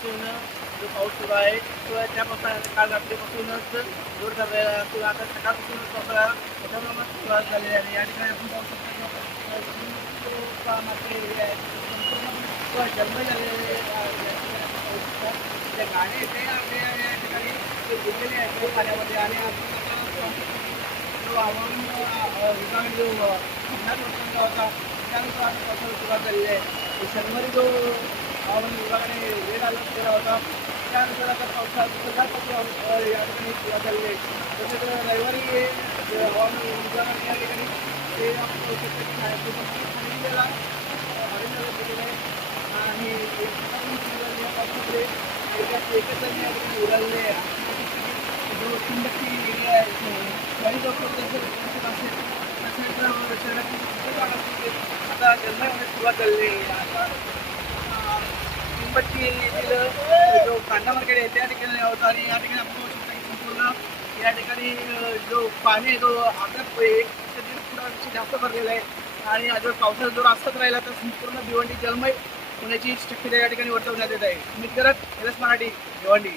दिवसापासून जो पाऊस सुरू आहे तो त्यापासून काल रात्रीपासूनच जोर धरलेला किंवा आता सकाळपासूनच पावसाळा मोठ्या प्रमाणात सुरुवात झालेली आहे. या ठिकाणी आपण पाहू शकतो जो मात्र एरिया आहे संपूर्ण जन्म झालेले जे गाणे ते आपल्या या ठिकाणी ते बुडलेले आहेत ते पाण्यामध्ये. आणि आपण जो हवामान विभाग जो अंदाज वर्तवला होता त्यानुसार आता पावसाला सुरुवात झालेली आहे. शनिवारी जो हवामान विभागाने रेड अलर्ट केला होता त्यानुसार आता पावसाळा या ठिकाणी सुरुवात झालेली आहे. तसेच रविवारी हवामान विभागाने या ठिकाणी ते आपण पाहू शकतो की सांगितलेला ऑरेंज अलर्ट दिलेला आहे. आणि या पावसामध्ये एकच या ठिकाणी उडालेले जो सिंदकी एरिया आहे काही लोक असेल तसेच आता जन्म सुरुवात झालेली आहे. आता तिंबटची येथील जो कांदा मार्केट आहे त्या ठिकाणी होता आणि या ठिकाणी आपण पाहू शकतो की संपूर्ण या ठिकाणी जो पाणी आहे तो आता 1 ते 1.5 फुटापेक्षा जास्त भरलेला आहे. आणि जर पावसाचा जोर असत राहिला तर संपूर्ण भिवंडी जलमय होण्याची शक्यता या ठिकाणी वर्तवण्यात येत आहे. मी करत एल एस मराठी भिवंडी.